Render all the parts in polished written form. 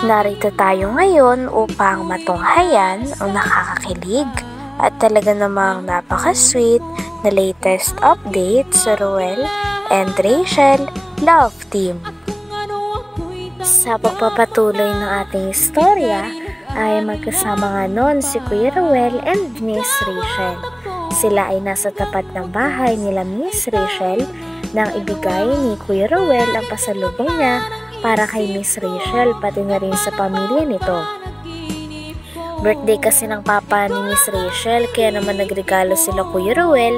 Narito tayo ngayon upang matunghayan ang nakakakilig at talaga namang napaka-sweet na latest update sa Ruel and Rachel Love Team. Sa pagpapatuloy ng ating istorya ay magkasama nga noon si Kuya Ruel and Miss Rachel. Sila ay nasa tapat ng bahay nila Miss Rachel nang ibigay ni Kuya Ruel ang pasalubong niya para kay Miss Rachel pati na rin sa pamilya nito. Birthday kasi ng papa ni Miss Rachel kaya naman nagregalo sila Kuya Ruel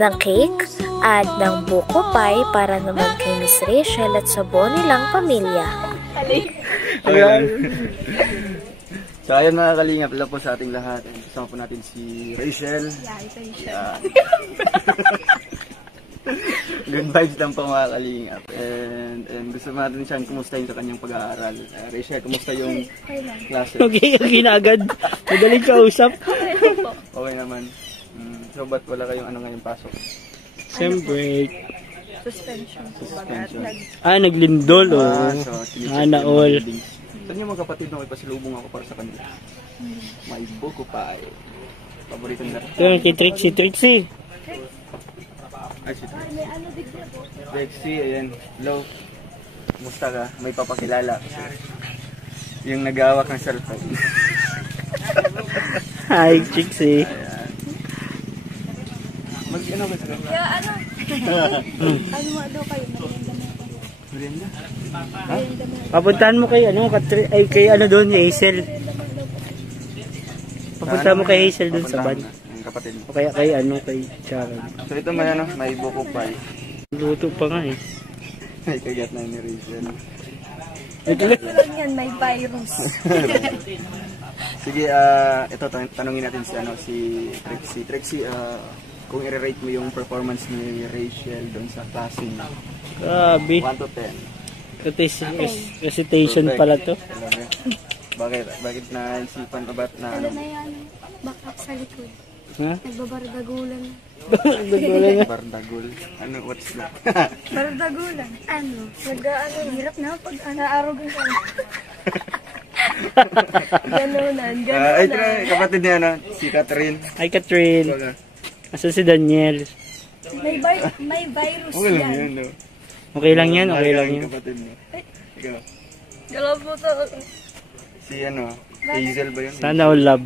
ng cake at ng buko pie para naman kay Miss Rachel at sa buo nilang pamilya. So ayun mga kalingap, hello po sa ating lahat. Kasama po natin si Rachel. Good vibes lang po mga kalingap. And gusto natin siyang kumustahin sa kanyang pag-aaral. Rachel, kumusta yung klase? Okay, agad. Madaling kausap. Okay naman. So ba't wala kayong ano ngayon pasok? Siyempre. Suspension. Naglindol na all. Saan yung mga kapatid na may pasilubong ako para sa kanila? May buko pa ay paborito nila. Yung kay Trixie. Ay, si Trixie, ayan. Hello. Kumusta ka? May papakilala. Yung nag-awak ng cellphone. Hi, Trixie. Ayan. Mag-ano ba sila? Kaya ano? Ano mo daw kayo? Merienda? Papuntahan mo kay kay doon, Hazel. Papuntahan mo kay Hazel doon sa van. Yung kapatid mo. O kaya kay Sharon. So ito may buko pie. Luto pa nga eh. May kagat na ni Rachel. Ito lang yan, may virus. Sige, ito tanungin natin si Trixie. Trixie, kung i-rate mo yung performance ni Rachel doon sa klase niya. Grabe. 1 to 10. Recitation pala to. Bakit naisipan ka ba't na Ano na yan? Back sa likod. Ha? Nagbabardagulan. Bardagul. Ano, what's that? Bardagulan. Ano? Hirap na pag naaragan ka. Ganunan. Ay, kapatid niya, si Catherine. Hi, Catherine. Asan si Daniel? May virus Okay lang yan. yan, no? Okay lang yan, okay lang yan. Kapatid mo. Ikaw. Galaw po to. Si Hazel ba yun? Sana all love.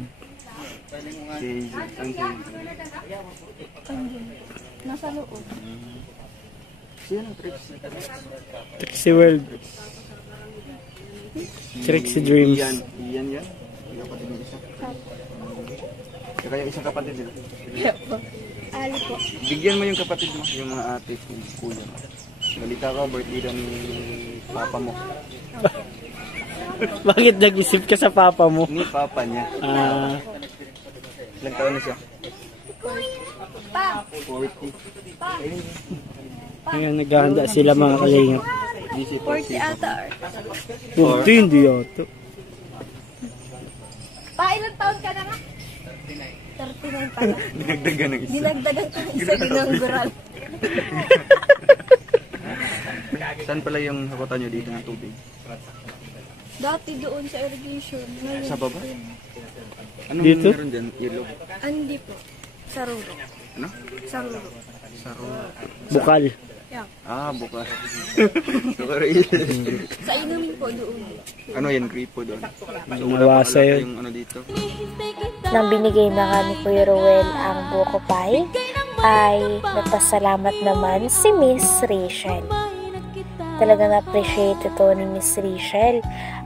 Si Hazel. Saan si Hazel? Nasa loob. Si Trixie. Trixie World. Trixie Dreams. Ian yan? Yung kapatid mo isa? Kaya isang kapatid nila? Ali po. Bigyan mo yung kapatid mo, yung mga ate, yung kuya mo. Balita ko, birthday daw ni papa mo. Bakit nag-isip ka sa papa mo? Ni papa niya. Ilang taon na siya? 40. Ngayon naghahanda sila mga kalingap. 40 ata. 40 hindi yata. Pa, ilang taon ka na nga? 39 pala. Dinagdagan ng isa. Dinagdagan ka ng isa ginanggural. Saan pala yung hakutan nyo dito ng tubig? Dati doon sa irrigation. Ngayon, Sa baba? Anong Dito? meron dyan? Yellow? Hindi po. Sa Ruro. Ano? Sa Ruro. Saro. Bukal. Yeah. Bukas. Sa inumin po doon. Ano yan? Gripo doon. So, Nawasa yun. Yung ano dito. Nang binigay na nga ni Kuya Ruel ang buko pie, ay nagpasalamat naman si Miss Rachel. Talagang appreciate ito ni Miss Rachel.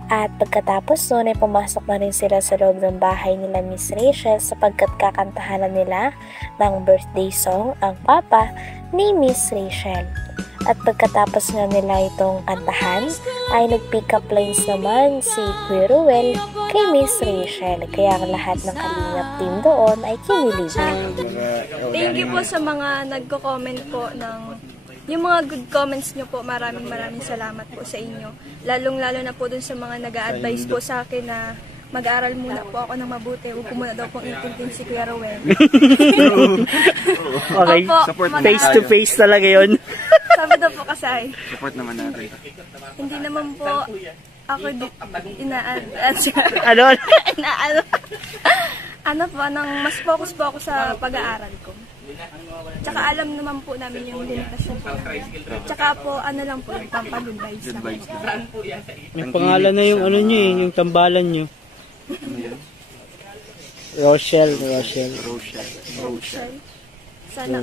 At pagkatapos noon ay pumasok na rin sila sa loob ng bahay nila Miss Rachel sapagkat kakantahan nila ng birthday song ang papa ni Miss Rachel. At pagkatapos nga nila itong kantahan ay nag-pick up lines naman si Kuya Ruel kay Miss Rachel. Kaya ang lahat ng Kalingap team doon ay kinilig. Thank you po sa mga nagko-comment po ng yung mga good comments nyo po. Maraming salamat po sa inyo. Lalong-lalo na po dun sa mga nag-a-advise po sa akin na mag-aaral muna po ako ng mabuti. Huwag ko muna daw pong intintin si Kuya Ruel. Okay, face to face talaga yun. Sabi daw po kasi, Support naman natin. hindi naman po Ako Ano? ano po, mas focus po ako sa pag-aaral ko. Tsaka alam naman po namin yung limitasyon po. Tsaka po, ano lang po, yung pampagood vibes lang. Yung pangalan na yung ano nyo eh, yung tambalan nyo. Rochelle. Sana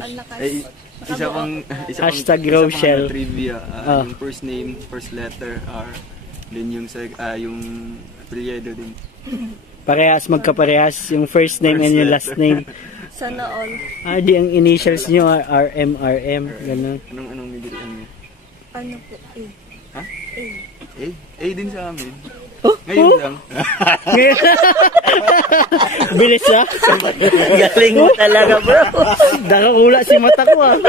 all Hashtag Rochelle. Trivia. Yung first name, first letter R. Then yung apelyido din. Parehas, magkaparehas. Yung first name and yung last name. Sana all. Di ang initials nyo RM, ganun. Anong middle name? Ano po? A. Ha? A. A din sa amin. Oh, Ngayon lang. Bilis ha? Galing mo talaga bro. Nakakula si mata ko ah.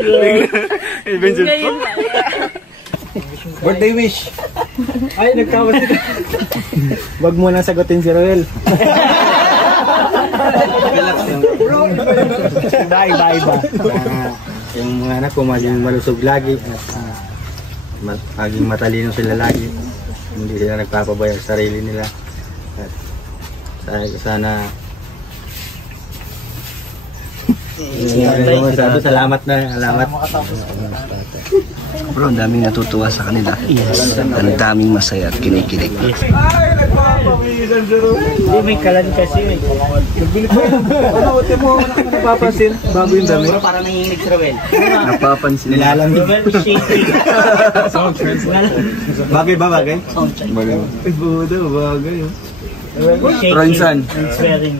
Ngayon lang. Birthday wish. Ay, nagkawas ito. Wag mo nang sagutin si Roel. Bye. Yung mga anak ko maging malusog lagi at maging matalino sila lagi. Hindi sila nagpapabaya sa sarili nila. At sana salamat. Bro, ang daming natutuwa sa kanila. Yes. Ang daming masaya at kinikilig. Yes. May kalan kasi. Ano, uti mo, napapansin bago yung dami. Parang nanginig si Roel. Napapansin. Nilalamig. Bagay ba? Bagay. Ay, buda, bagay. Ronsan, Swearing.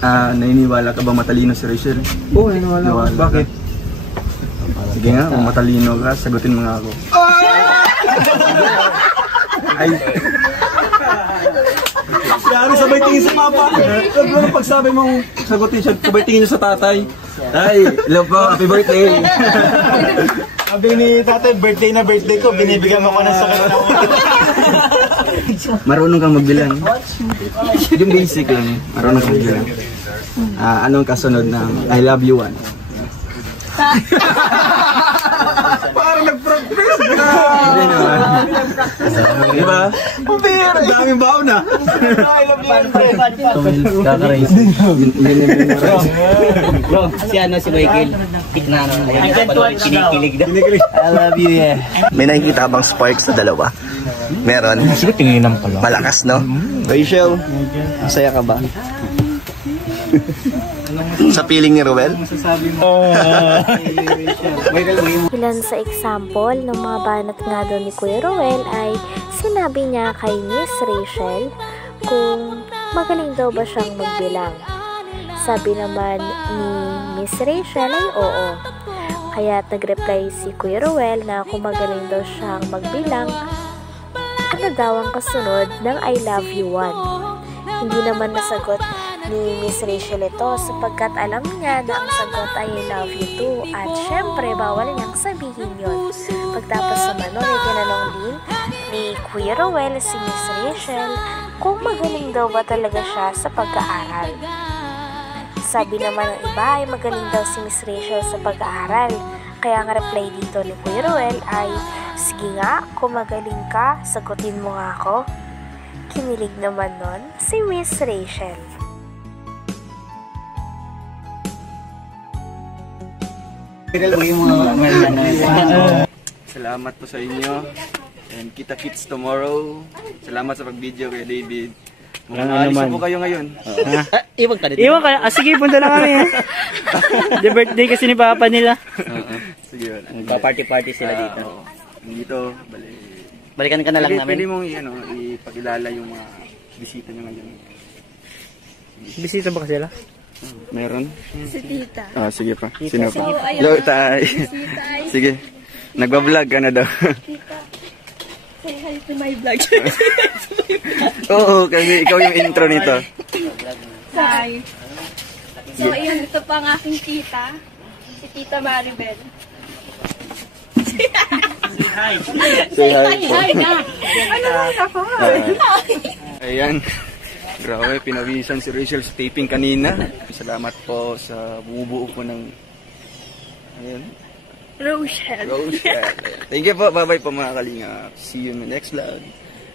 naniniwala ka ba matalino si Rachel? Oo, naniniwala. Bakit? Sige nga, kung matalino ka, sagutin mo nga ako. Ay. Yari, sabay tingin sa mapa. Ano pagsabi mong sagutin siya, sabay tingin niya sa tatay. Ay, love po, happy birthday. Sabi ni tatay, birthday ko, binibigyan mo ko ng sakit na ulo. Marunong kang magbilang. Yung basic lang, marunong kang magbilang. Anong kasunod ng I love you one? Parang nag-practice na. Hindi naman. Diba? Beer! Ang daming baon na. I love you. Kakaraise. Bro, si Michael. Tignan mo. Kinikilig na. I love you, yeah. May nakikita bang spark sa dalawa? Meron. Sige, tinginan pala. Malakas, no? Rachel, masaya ka ba? Sa feeling ni Roel? Ilan sa example ng mga banat nga doon ni Kuya Roel ay sinabi niya kay Miss Rachel kung magaling daw ba siyang magbilang. Sabi naman ni Miss Rachel ay oo. Kaya nag-reply si Kuya Roel na kung magaling daw siyang magbilang, ano daw ang kasunod ng I love you one. Hindi naman nasagot ni Miss Rachel ito sapagkat alam niya na ang sagot ay I love you too at syempre bawal niyang sabihin yun. Pagtapos naman nun ay tinanong din ni Kuya Roel si Miss Rachel kung magaling daw ba talaga siya sa pag-aaral. Sabi naman ng iba ay magaling daw si Miss Rachel sa pag-aaral. Kaya ang reply dito ni Kuya Roel ay, sige nga, kung magaling ka, sagutin mo nga ako. Kinilig naman nun si Miss Rachel. Salamat po sa inyo. And kita-kits tomorrow. Salamat sa pag-video kay David. Alis po kayo ngayon. Iwan ka dito. Iwan ka. Sige, punta na kami. The birthday kasi ni Papa nila. Sige. Magpa-party sila dito. Dito, balikan ka na lang namin. Pwede mong ipakilala yung mga bisita nyo ngayon. Bisita ba sila? Meron? Si Tita. Sige pa. Sino pa? So, ayun. Hello, tay. Sige. Nagbablog ka na daw. Tita, say hi to my vlog. Oo, kasi ikaw yung intro nito. Hi. So, ayun, ito pa ang aking tita. Si Tita Maribel. Say hi po. Ano na ako? Ayan. Grabe, pinawisan si Rachel sa taping kanina. Salamat po sa bumubuo po ng... Ayan. Rochelle. Rochelle. Thank you po. Bye-bye po mga kalingap. See you in the next vlog.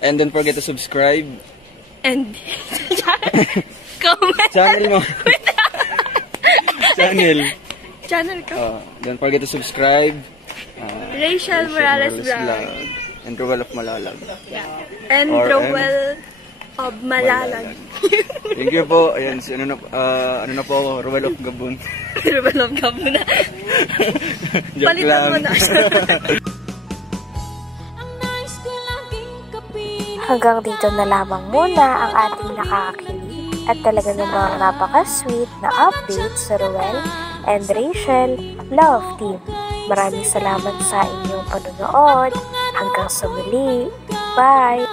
And don't forget to subscribe. And comment. Channel mo. Channel ko. Don't forget to subscribe. Rachel Morales Vlog. And Rowell of Malalag. Yeah. And Or Rowell of Malalag. Thank you po. Ayan, si, ano na po ako, Rowell of Gabon. Rowell of Gabon na. Joke Palitan lang. mo na. Hanggang dito na lamang muna ang ating nakakakilig at talaga namang napaka-sweet na update sa Rowell and Rachel Love Team. Maraming salamat sa inyong panonood. Hanggang sa muli. Bye!